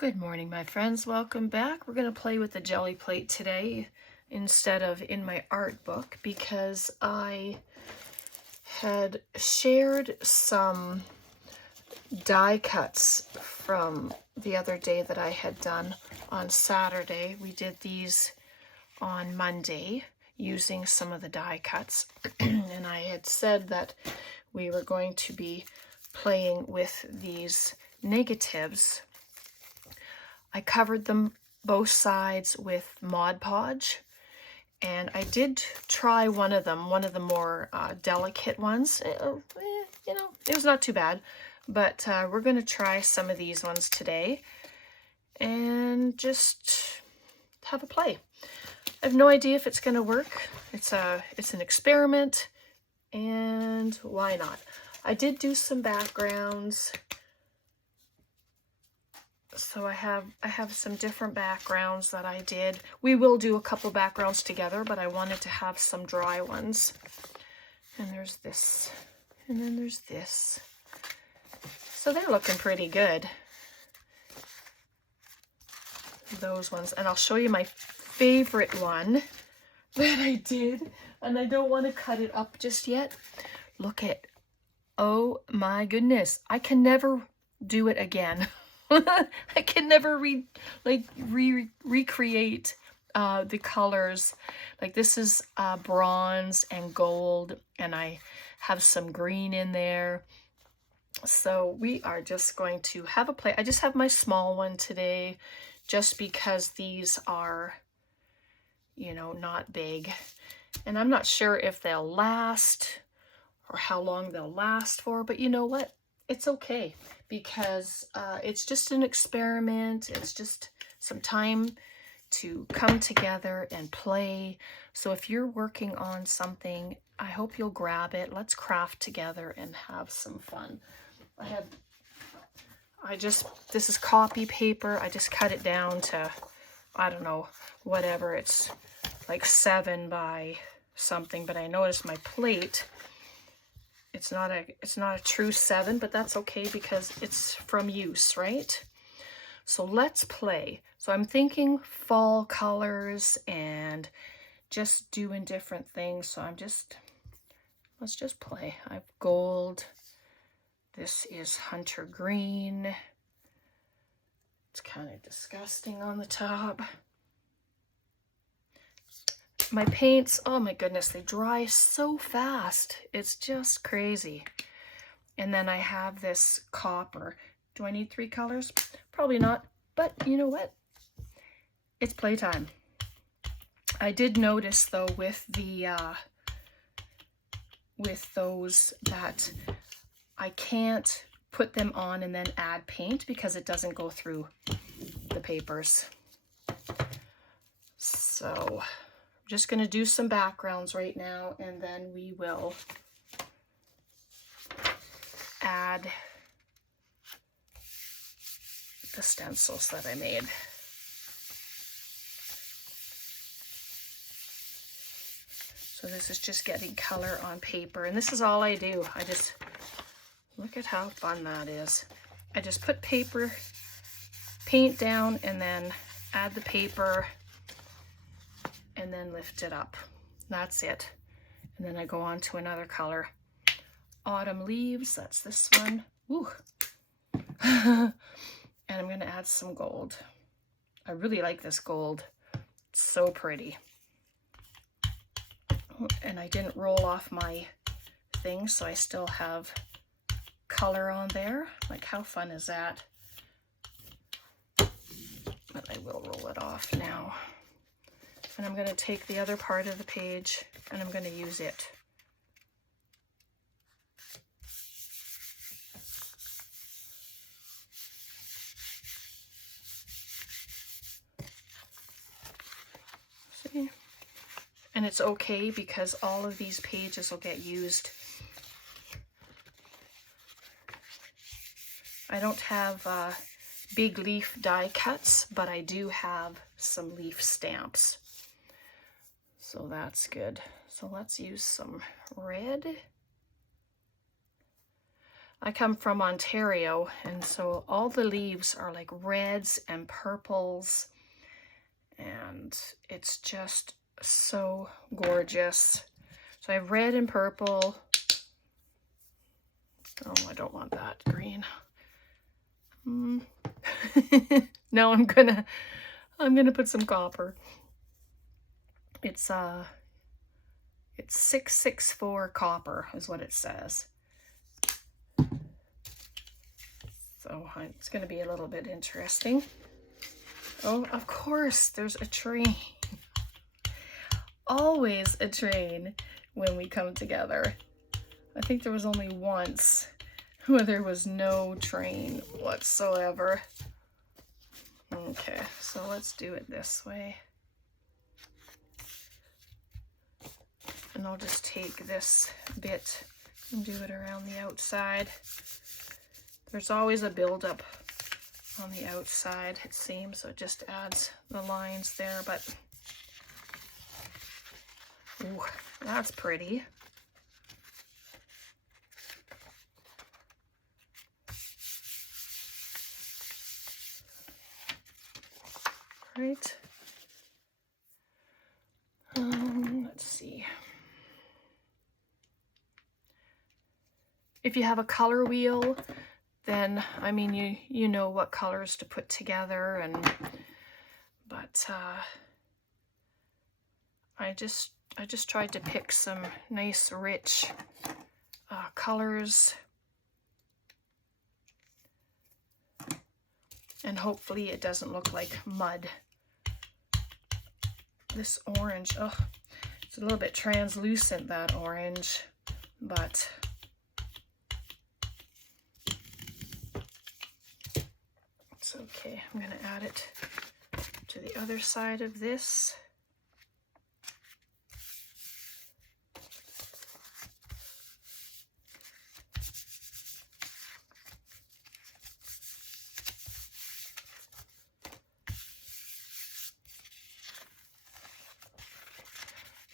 Good morning, my friends. Welcome back. We're going to play with the jelly plate today instead of in my art book because I had shared some die cuts from the other day that I had done on Saturday. We did these on Monday using some of the die cuts and I had said that we were going to be playing with these negatives. I covered them both sides with Mod Podge, and I did try one of the more delicate ones. You know, it was not too bad, but we're going to try some of these ones today and just have a play. I have no idea if it's going to work. It's an experiment, and why not? I did do some backgrounds. So I have some different backgrounds that I did. We will do a couple backgrounds together, but I wanted to have some dry ones. And there's this, and then there's this. So they're looking pretty good. Those ones. And I'll show you my favorite one that I did. And I don't want to cut it up just yet. Look at, oh my goodness. I can never do it again. I can never recreate the colors. Like this is bronze and gold, and I have some green in there. So we are just going to have a play. I just have my small one today just because these are, you know, not big. And I'm not sure if they'll last or how long they'll last for, but you know what? It's okay because it's just an experiment. It's just some time to come together and play. So if you're working on something, I hope you'll grab it. Let's craft together and have some fun. This is copy paper. I just cut it down to, I don't know, whatever. It's like 7 by something, but I noticed my plate, it's not a true 7, but that's okay because it's from use, right? So let's play. So I'm thinking fall colors and just doing different things. So let's just play. I have gold. This is hunter green. It's kind of disgusting on the top. My paints, oh my goodness, they dry so fast. It's just crazy. And then I have this copper. Do I need 3 colors? Probably not, but you know what? It's playtime. I did notice though with those that I can't put them on and then add paint because it doesn't go through the papers. So just going to do some backgrounds right now, and then we will add the stencils that I made. So this is just getting color on paper, and this is all I do. I just, look at how fun that is. I just put paint down, and then add the paper, and then lift it up. That's it. And then I go on to another color. Autumn leaves, that's this one. Woo. And I'm going to add some gold. I really like this gold. It's so pretty. And I didn't roll off my thing, so I still have color on there. Like, how fun is that? But I will roll it off now. And I'm going to take the other part of the page and I'm going to use it. See? And it's okay because all of these pages will get used. I don't have big leaf die cuts, but I do have some leaf stamps. So that's good. So let's use some red. I come from Ontario, and so all the leaves are like reds and purples, and it's just so gorgeous. So I have red and purple. Oh, I don't want that green. Now I'm gonna put some copper. It's 664 copper is what it says. So it's going to be a little bit interesting. Oh, of course, there's a train. Always a train when we come together. I think there was only once where there was no train whatsoever. Okay, so let's do it this way. And I'll just take this bit and do it around the outside. There's always a buildup on the outside, it seems, so it just adds the lines there, but ooh, that's pretty. Right. Let's see. If you have a color wheel, then I mean you know what colors to put together, but I just tried to pick some nice rich colors, and hopefully it doesn't look like mud. This orange, oh, it's a little bit translucent, that orange, but it's okay. I'm going to add it to the other side of this.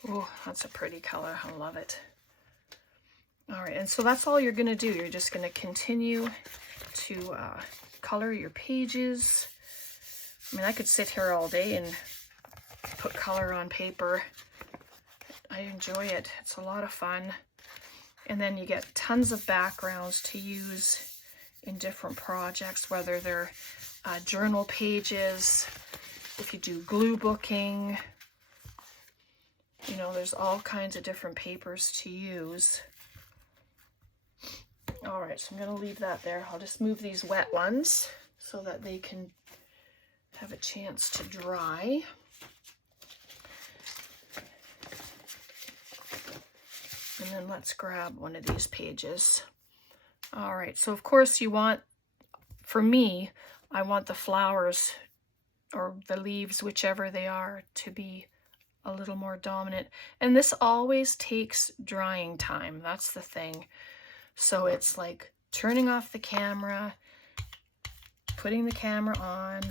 Oh, that's a pretty color. I love it. All right, and so that's all you're going to do. You're just going to continue to color your pages. I mean, I could sit here all day and put color on paper. I enjoy it. It's a lot of fun. And then you get tons of backgrounds to use in different projects, whether they're journal pages, if you do glue booking. You know, there's all kinds of different papers to use. All right, so I'm going to leave that there. I'll just move these wet ones so that they can have a chance to dry. And then let's grab one of these pages. All right, so of course you want, for me, I want the flowers or the leaves, whichever they are, to be a little more dominant. And this always takes drying time. That's the thing. So it's like turning off the camera, putting the camera on.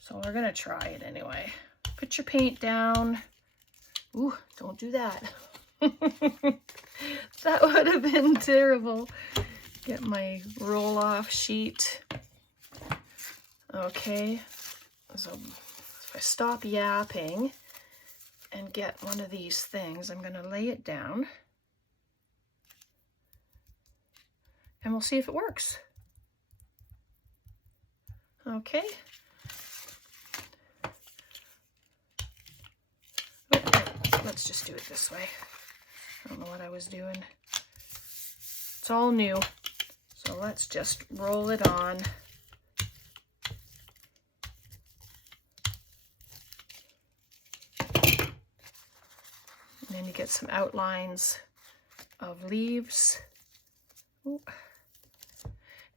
So we're gonna try it anyway. Put your paint down. Ooh, don't do that. That would have been terrible. Get my roll-off sheet. Okay, so if I stop yapping and get one of these things, I'm going to lay it down and we'll see if it works. Okay. Oh, let's just do it this way. I don't know what I was doing. It's all new. So let's just roll it on. And then you get some outlines of leaves. Ooh.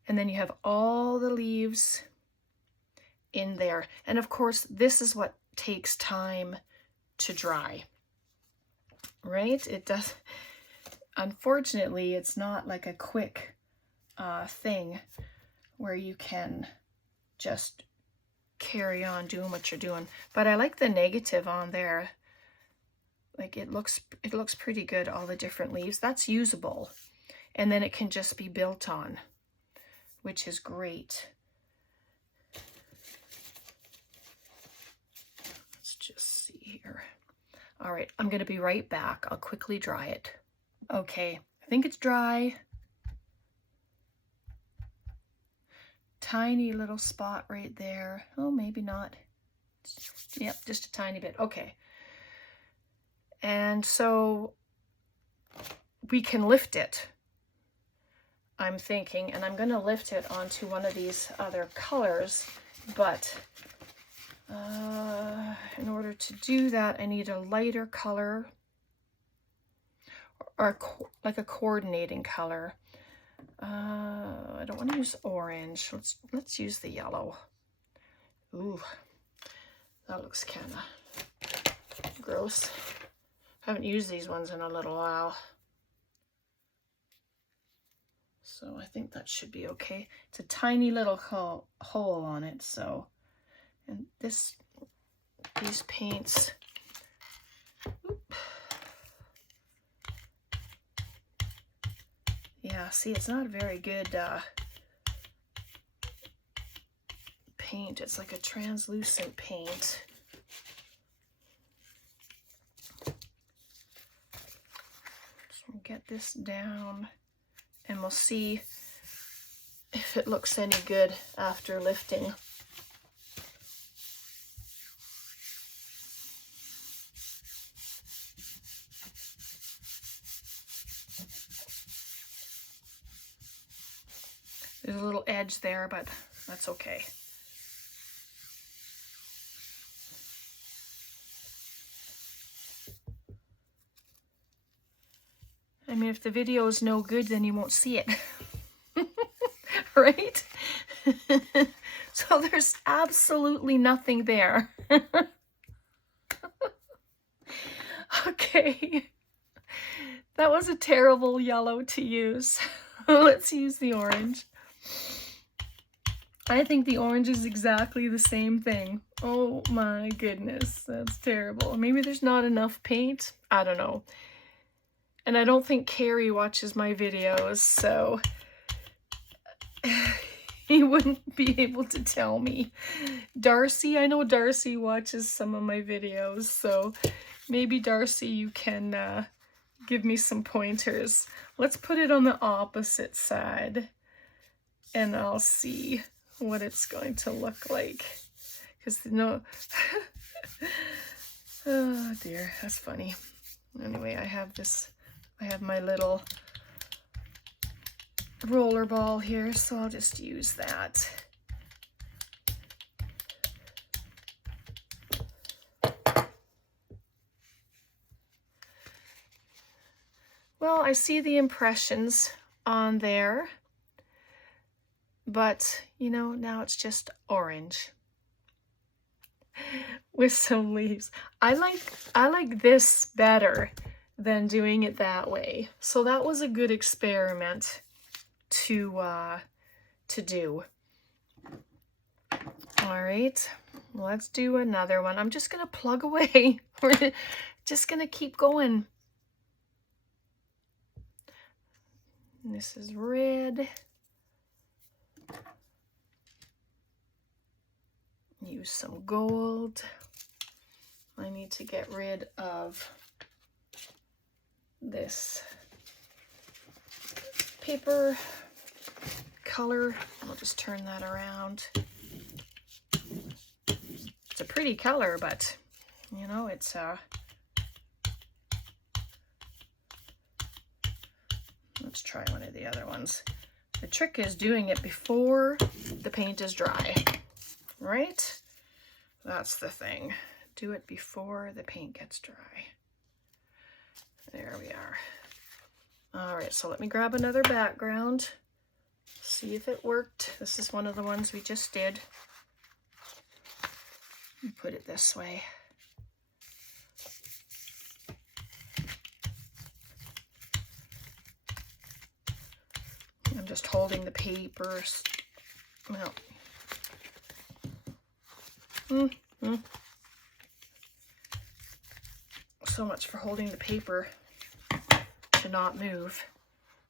And then you have all the leaves in there. And of course, this is what takes time to dry, right? It does. Unfortunately, it's not like a quick thing where you can just carry on doing what you're doing. But I like the negative on there. Like it looks pretty good, all the different leaves. That's usable. And then it can just be built on, which is great. Let's just see here. All right, I'm going to be right back. I'll quickly dry it. Okay, I think it's dry. Tiny little spot right there. Oh, maybe not. Yep, just a tiny bit. Okay. And so we can lift it, I'm thinking, and I'm going to lift it onto one of these other colors, but in order to do that, I need a lighter color, or like a coordinating color. I don't want to use orange. Let's use the yellow. Ooh, that looks kind of gross. Haven't used these ones in a little while. So I think that should be okay. It's a tiny little hole on it, so, and these paints, yeah, see, it's not a very good paint. It's like a translucent paint. So get this down, and we'll see if it looks any good after lifting. There's a little edge there, but that's okay. I mean, if the video is no good, then you won't see it. Right? So there's absolutely nothing there. Okay. That was a terrible yellow to use. Let's use the orange. I think the orange is exactly the same thing. Oh my goodness, that's terrible. Maybe there's not enough paint. I don't know. And I don't think Carrie watches my videos, so he wouldn't be able to tell me. Darcy, I know Darcy watches some of my videos, so maybe Darcy, you can give me some pointers. Let's put it on the opposite side, and I'll see what it's going to look like. Because no, oh dear, that's funny. Anyway, I have my little roller ball here, so I'll just use that. Well, I see the impressions on there, but you know, now it's just orange with some leaves. I like this better than doing it that way. So that was a good experiment to do. All right, let's do another one. I'm just gonna plug away. We're just gonna keep going. And this is red. Use some gold. I need to get rid of this paper color. I'll just turn that around. It's a pretty color, but you know, it's let's try one of the other ones. The trick is doing it before the paint is dry, right? That's the thing. Do it before the paint gets dry. There we are. All right, so let me grab another background, see if it worked. This is one of the ones we just did. Put it this way. I'm just holding the papers. Well, so so much for holding the paper to not move.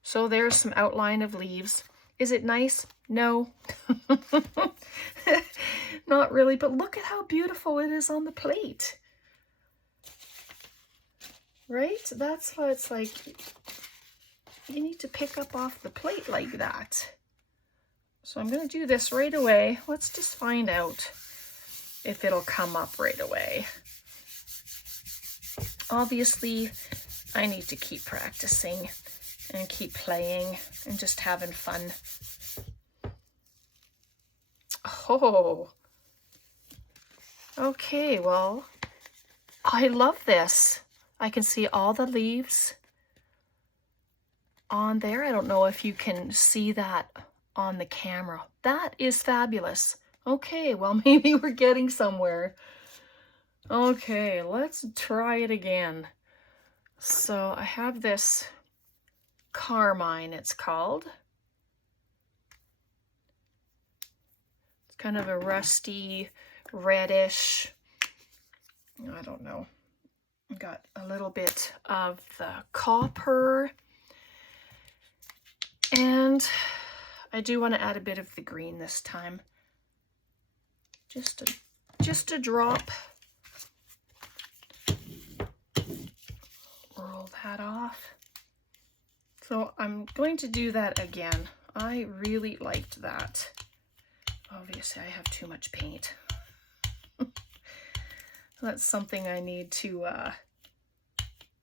So there's some outline of leaves. Is it nice? No. Not really, but look at how beautiful it is on the plate. Right? That's what it's like. You need to pick up off the plate like that. So I'm going to do this right away. Let's just find out if it'll come up right away. Obviously, I need to keep practicing and keep playing and just having fun. Oh, okay, well, I love this. I can see all the leaves on there. I don't know if you can see that on the camera. That is fabulous. Okay, well, maybe we're getting somewhere. Okay, let's try it again. So I have this Carmine, it's called. It's kind of a rusty, reddish, I don't know. Got a little bit of the copper. And I do want to add a bit of the green this time. Just a drop. Roll that off. So I'm going to do that again. I really liked that. Obviously, I have too much paint. That's something I need to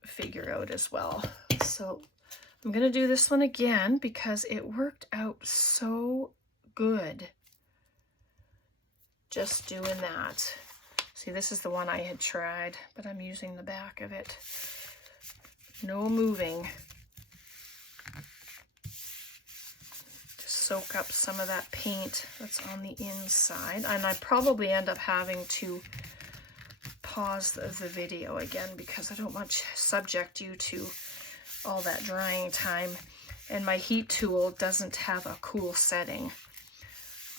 figure out as well. So I'm going to do this one again because it worked out so good. Just doing that. See, this is the one I had tried, but I'm using the back of it. No moving. To soak up some of that paint that's on the inside. And I probably end up having to pause the video again because I don't want to subject you to all that drying time. And my heat tool doesn't have a cool setting.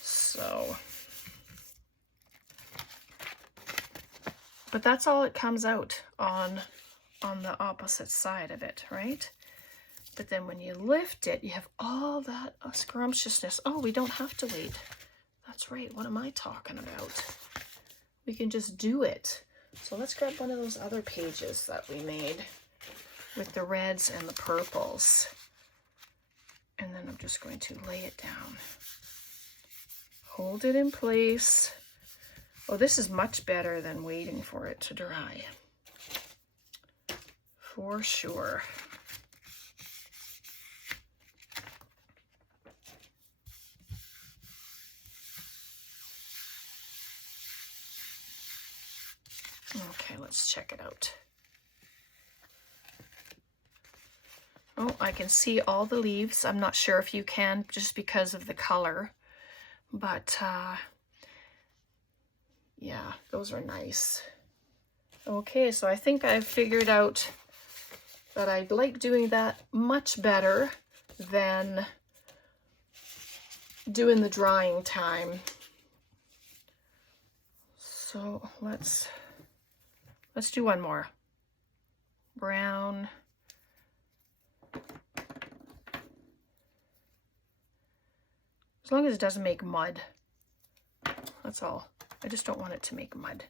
So, but that's all it comes out on the opposite side of it, right? But then when you lift it, you have all that scrumptiousness. Oh, we don't have to wait. That's right. What am I talking about? We can just do it. So let's grab one of those other pages that we made with the reds and the purples. And then I'm just going to lay it down. Hold it in place. Oh, this is much better than waiting for it to dry. For sure. Okay, let's check it out. Oh, I can see all the leaves. I'm not sure if you can just because of the color, but yeah, those are nice. Okay, so I think I've figured out that I like doing that much better than doing the drying time. So let's do one more. Brown. As long as it doesn't make mud. That's all. I just don't want it to make mud.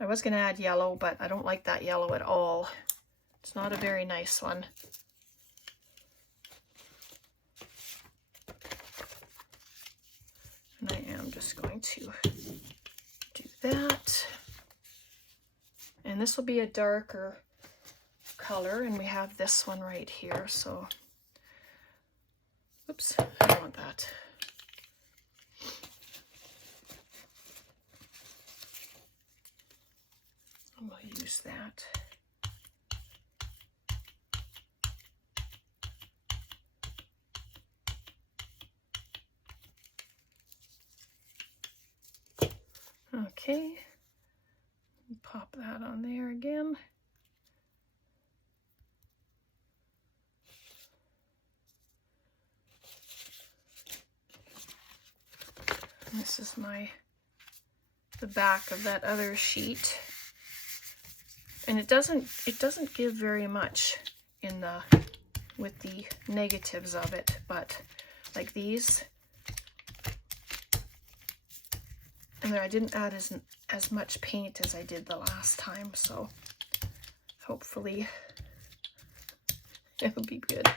I was going to add yellow, but I don't like that yellow at all. It's not a very nice one. And I am just going to do that. And this will be a darker color, and we have this one right here, so oops, I don't want that. We'll use that. Okay, pop that on there again. This is the back of that other sheet. And it doesn't give very much in the with the negatives of it, but like these, and there I didn't add as much paint as I did the last time, so hopefully it'll be good.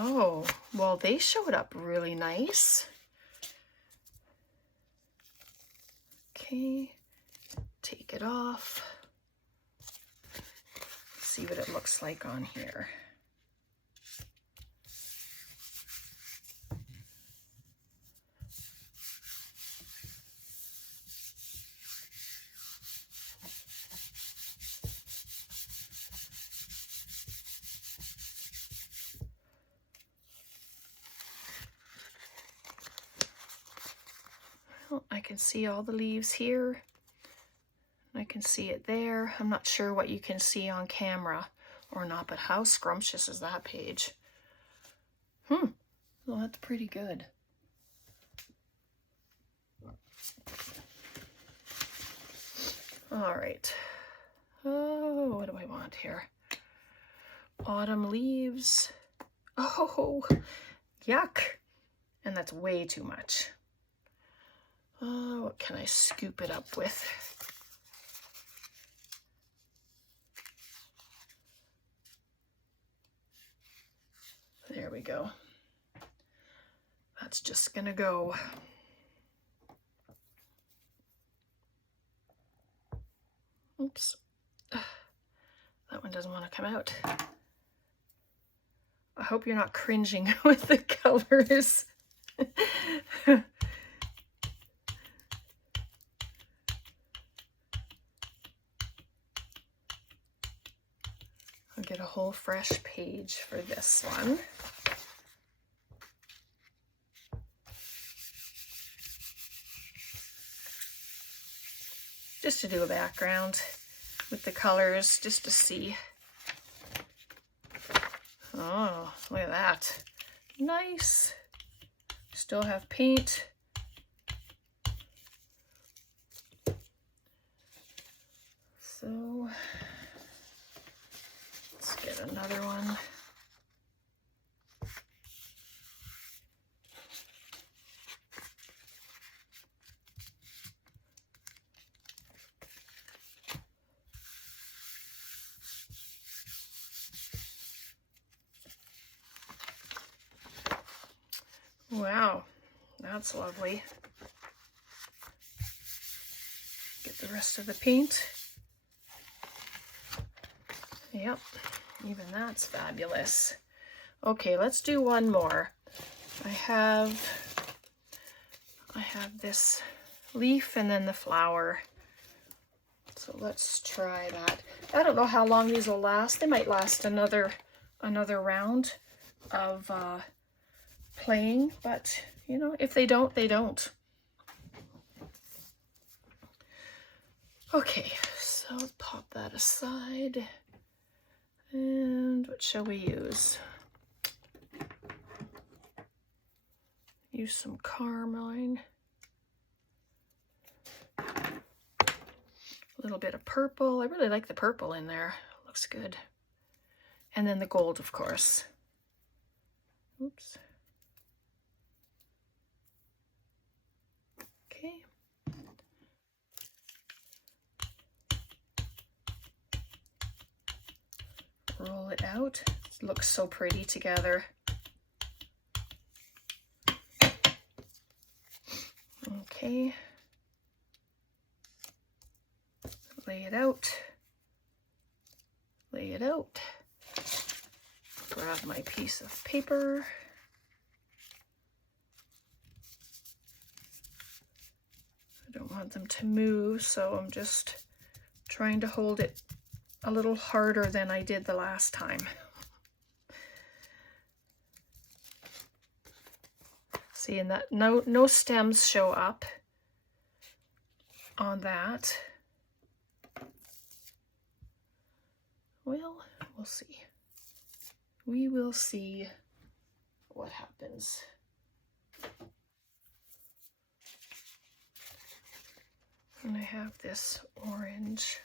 Oh, well, they showed up really nice. Okay, take it off. See what it looks like on here. Well, I can see all the leaves here. I can see it there. I'm not sure what you can see on camera or not, but how scrumptious is that page? Well, that's pretty good. All right. Oh, what do I want here? Autumn leaves. Oh, yuck. And that's way too much. Oh, what can I scoop it up with? There we go. That's just gonna go. Oops. That one doesn't want to come out. I hope you're not cringing with the colors. I'll get a whole fresh page for this one. Just to do a background with the colors, just to see. Oh, look at that. Nice. Still have paint. So let's get another one. Wow, that's lovely. Get the rest of the paint. Yep, even that's fabulous. Okay, let's do one more. I have this leaf and then the flower. So let's try that. I don't know how long these will last. They might last another round of playing, but you know, if they don't, they don't. Okay, so let's pop that aside. And what shall we use? Use some carmine. A little bit of purple. I really like the purple in there. Looks good. And then the gold, of course. Oops. Okay. Roll it out. It looks so pretty together. Okay. Lay it out. Lay it out. Grab my piece of paper. I don't want them to move, so I'm just trying to hold it a little harder than I did the last time. See, and that no stems show up on that. Well, we'll see. we will see what happens. And I have this orange.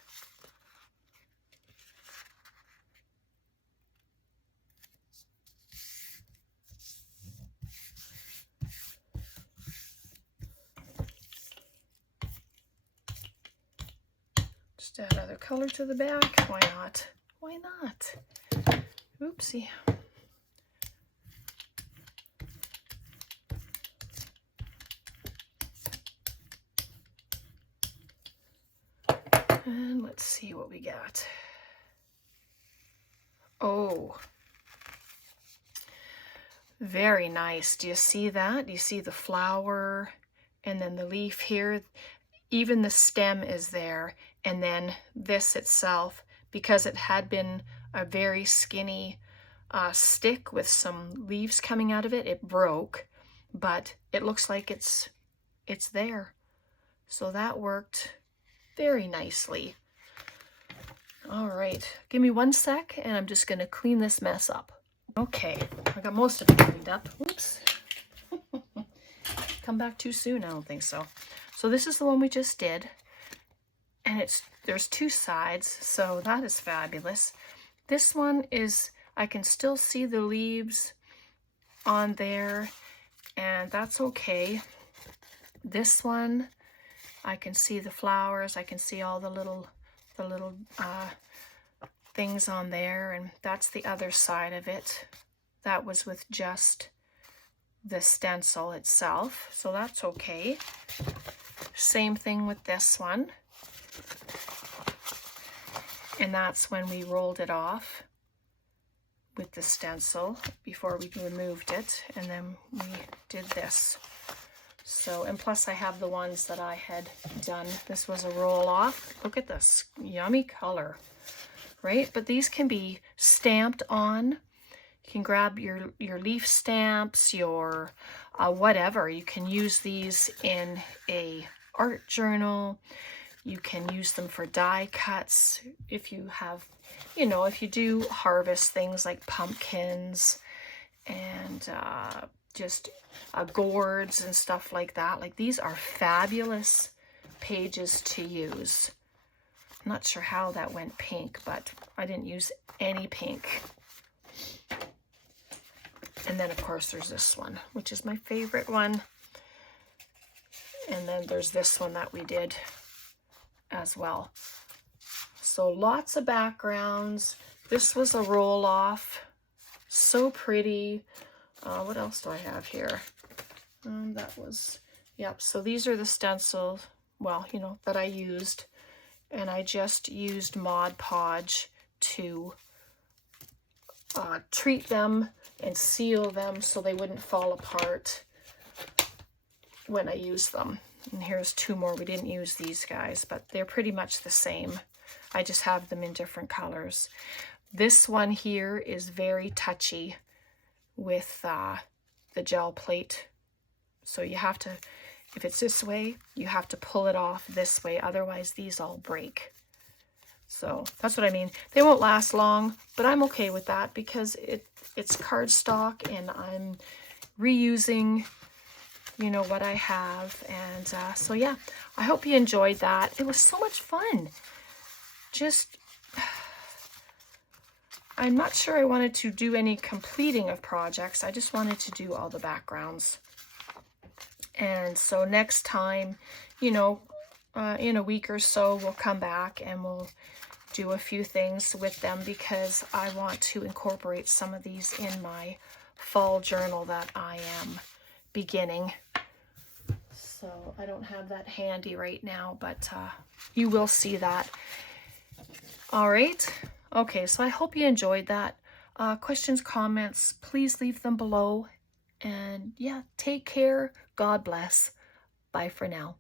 Just add other color to the back. Why not? Why not? Oopsie. And let's see what we got. Oh, very nice. Do you see that? Do you see the flower and then the leaf here? Even the stem is there. And then this itself, because it had been a very skinny stick with some leaves coming out of it, it broke, but it looks like it's there. So that worked very nicely. All right, give me 1 sec and I'm just gonna clean this mess up. Okay, I got most of it cleaned up. Oops. Come back too soon? I don't think so. So this is the one we just did. And there's 2 sides, so that is fabulous. This one is, I can still see the leaves on there, and that's okay. This one, I can see the flowers, I can see all the little things on there, and that's the other side of it. That was with just the stencil itself, so that's okay. Same thing with this one. And that's when we rolled it off with the stencil before we removed it, and then we did this. So, and plus I have the ones that I had done. This was a roll off. Look at this yummy color, right? But these can be stamped on. You can grab your leaf stamps, your whatever. You can use these in a art journal. You can use them for die cuts if you have, you know, if you do harvest things like pumpkins and just gourds and stuff like that. Like, these are fabulous pages to use. I'm not sure how that went pink, but I didn't use any pink. And then, of course, there's this one, which is my favorite one. And then there's this one that we did as well. So lots of backgrounds. This was a roll off. So pretty. What else do I have here? That was, yep. So these are the stencils, well, you know, that I used. And I just used Mod Podge to treat them and seal them so they wouldn't fall apart when I use them. And here's 2 more. We didn't use these guys, but they're pretty much the same. I just have them in different colors. This one here is very touchy with the gel plate. So you have to, if it's this way, you have to pull it off this way. Otherwise, these all break. So that's what I mean. They won't last long, but I'm okay with that because it's cardstock and I'm reusing, you know, what I have. And so yeah, I hope you enjoyed that. It was so much fun. Just, I'm not sure I wanted to do any completing of projects. I just wanted to do all the backgrounds. And so next time, you know, in a week or so, we'll come back and we'll do a few things with them because I want to incorporate some of these in my fall journal that I am beginning. So I don't have that handy right now, but you will see that. All right. Okay, so I hope you enjoyed that. Questions, comments, please leave them below. And yeah, take care. God bless. Bye for now.